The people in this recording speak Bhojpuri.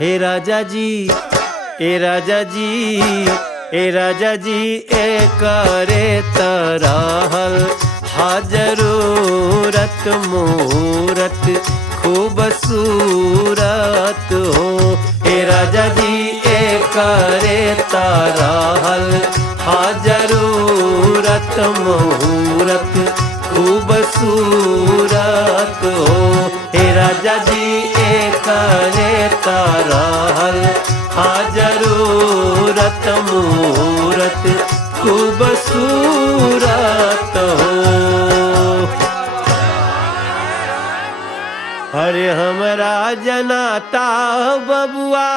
हे राजा जी, ए राजा जी, ए राजा जी, ए करे तरहल हा जरूरत मूरत खूबसूरत हो। ए राजा जी, ए करे तरहल हा जरूरत मूरत खूबसूरत हो। हे राजा जी, ए करे तरहल हा जरूरत मूरत खूबसूरत हो। अरे हमरा जनाता बबुआ